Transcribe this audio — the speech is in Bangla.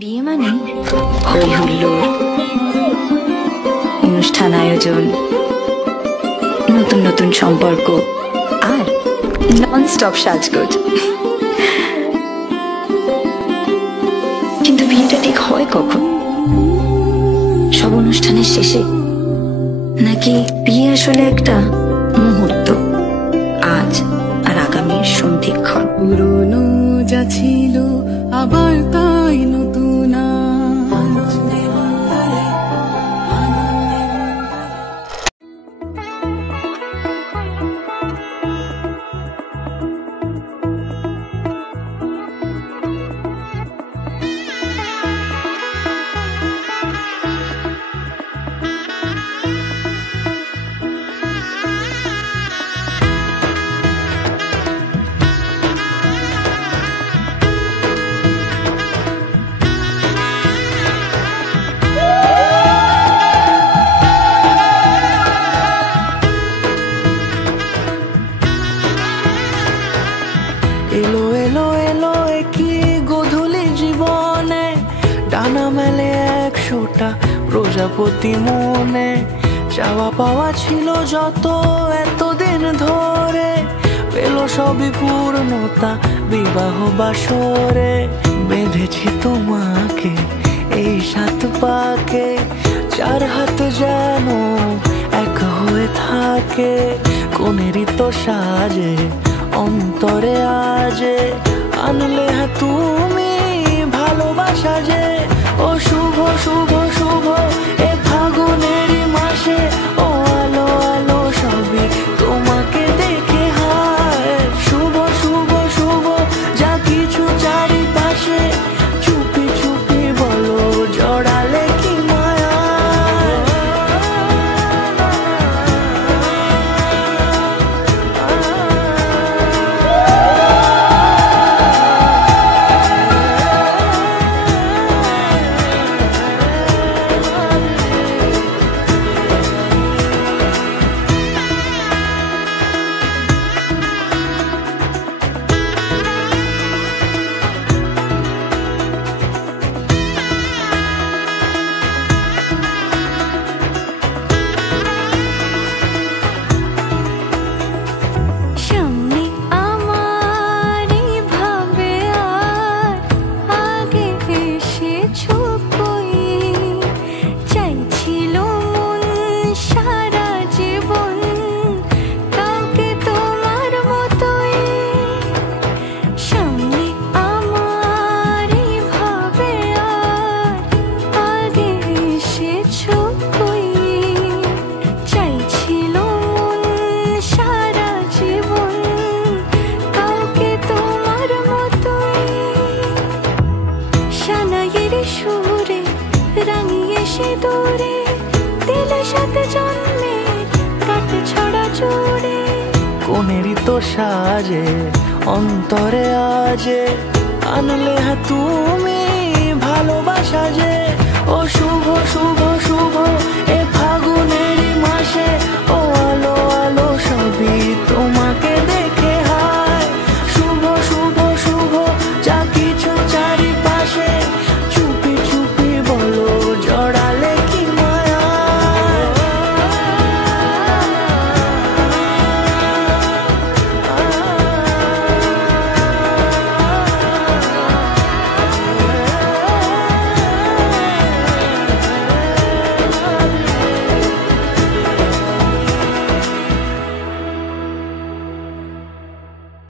বিয়ে মানে হই হুল্লোড়, অনুষ্ঠান আয়োজন, নতুন নতুন সম্পর্ক আর নন স্টপ সাজগোজ। কিন্তু বিয়েটা ঠিক হয় কখন? সব অনুষ্ঠানের শেষে, নাকি বিয়ে আসলে একটা মুহূর্ত, আজ আর আগামীর সন্ধিক্ষণ? পুরনো যা ছিল আবার তাই নতুন। এলো এলো এলো কি গোধূলি জীবনে, ডানা মেলে 100টা প্রজাপতি মনে। চাওয়া পাওয়া ছিল যত এতদিন ধরে, পেল সবই পূর্ণতা বিবাহ বাসরে। বেঁধেছি তোমাকে এই 7 পাকে, 4 হাত যেন এক হয়ে থাকে। কোনেরই তো সাজে অন্তরে আজে, আনলে তুমি ভালোবাসা যে। ও শুভ শুভ শুভ এ ফাগুনেরই মাসে, ও আলো আলো সবই তোমাকে দেখে হায়। শুভ শুভ শুভ যা কিছু চারিপাশে, চুপি চুপি বলো জড়ালে কি মায়া। কোনেরই তো সাজে অন্তরে আজে, আনলে তুমি ভালোবাসা যে। ও শুভ